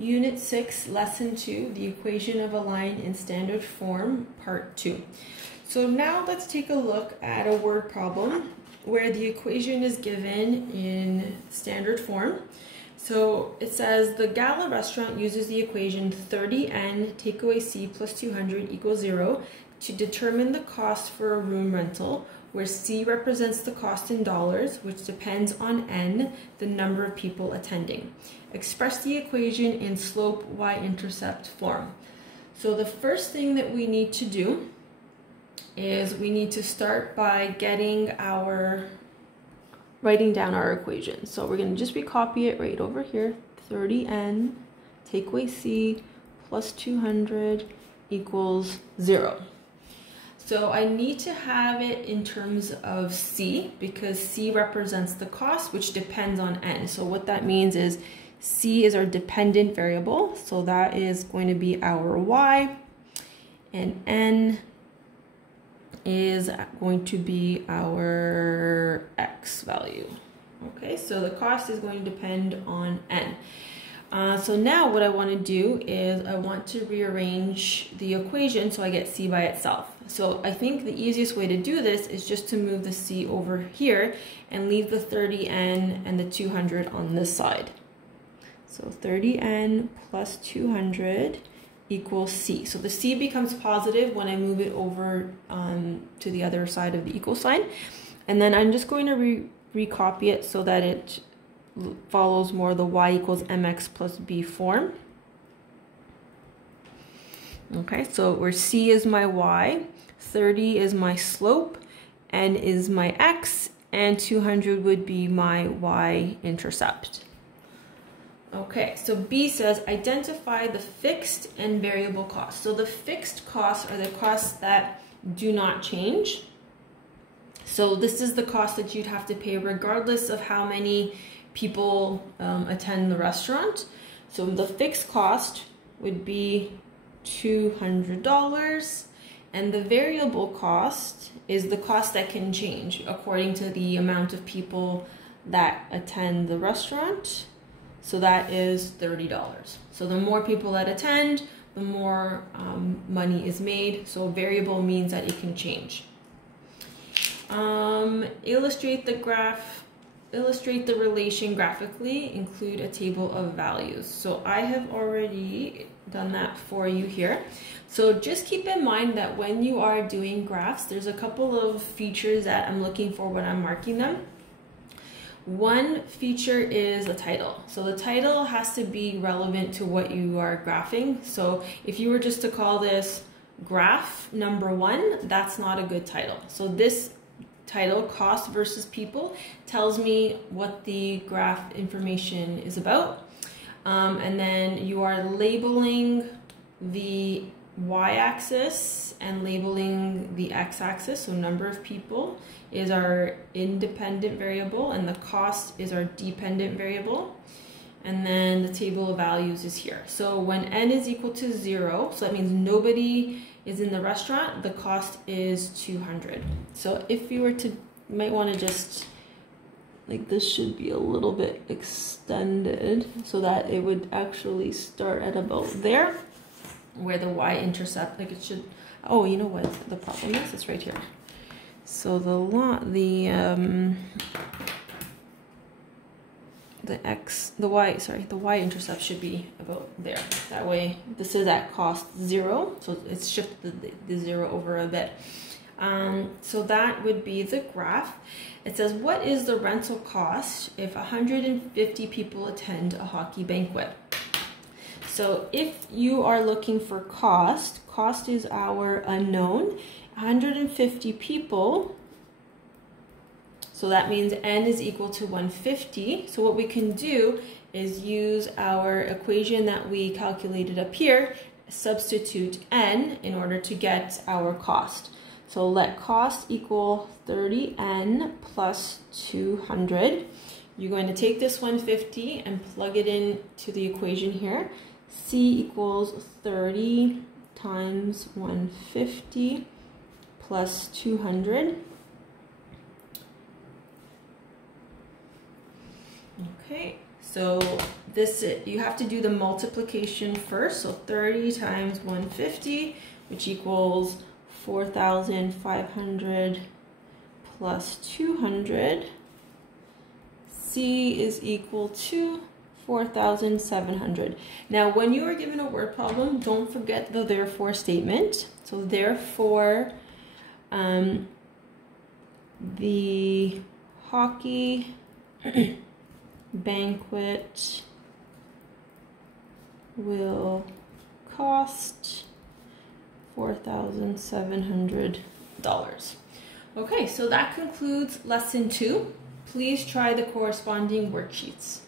Unit 6, Lesson 2, the equation of a line in standard form, Part 2. So now let's take a look at a word problem where the equation is given in standard form. So it says the Gala restaurant uses the equation 30N takeaway C plus 200 equals 0 to determine the cost for a room rental, where C represents the cost in dollars, which depends on N, the number of people attending. Express the equation in slope y-intercept form. So the first thing that we need to do is we need to start by writing down our equation. So we're going to just recopy it right over here. 30N takeaway C plus 200 equals 0. So I need to have it in terms of C because C represents the cost, which depends on N. So what that means is C is our dependent variable. So that is going to be our Y, and N is going to be our X value. Okay, so the cost is going to depend on N. So now what I want to do is I want to rearrange the equation so I get C by itself. So I think the easiest way to do this is just to move the C over here and leave the 30N and the 200 on this side. So 30N plus 200 equals C. So the C becomes positive when I move it over to the other side of the equal sign. And then I'm just going to recopy it so that it follows more the y equals mx plus b form. Okay, so where C is my y, 30 is my slope, n is my x, and 200 would be my y-intercept. Okay, so B says identify the fixed and variable costs. So the fixed costs are the costs that do not change. So this is the cost that you'd have to pay regardless of how many people attend the restaurant. So the fixed cost would be $200, and the variable cost is the cost that can change according to the amount of people that attend the restaurant. So that is $30. So the more people that attend, the more money is made. So variable means that it can change. Illustrate the relation graphically, include a table of values. So I have already done that for you here. So just keep in mind that when you are doing graphs, there's a couple of features that I'm looking for when I'm marking them. One feature is a title. So the title has to be relevant to what you are graphing. So if you were just to call this graph number 1, that's not a good title. So this title, cost versus people, tells me what the graph information is about. And then you are labeling the y-axis and labeling the x-axis. So number of people is our independent variable and the cost is our dependent variable. And then the table of values is here. So when n is equal to 0, so that means nobody is in the restaurant, the cost is 200. So if you were to, you might want to just, like, this should be a little bit extended so that it would actually start at about there where the y-intercept, like it should, oh, you know what the problem is? It's right here. So the y-intercept should be about there. That way, this is at cost 0, so it's shifted the 0 over a bit. So that would be the graph. It says, what is the rental cost if 150 people attend a hockey banquet? So if you are looking for cost is our unknown. 150 people, so that means n is equal to 150. So what we can do is use our equation that we calculated up here, substitute n in order to get our cost. So let cost equal 30n plus 200. You're going to take this 150 and plug it in to the equation here. C equals 30 times 150 plus 200. Okay, So this, you have to do the multiplication first. So 30 times 150, which equals 4,500 plus 200. C is equal to 4,700. Now, when you are given a word problem, don't forget the therefore statement. So therefore, the hockey banquet will cost $4,700. Okay, so that concludes lesson 2. Please try the corresponding worksheets.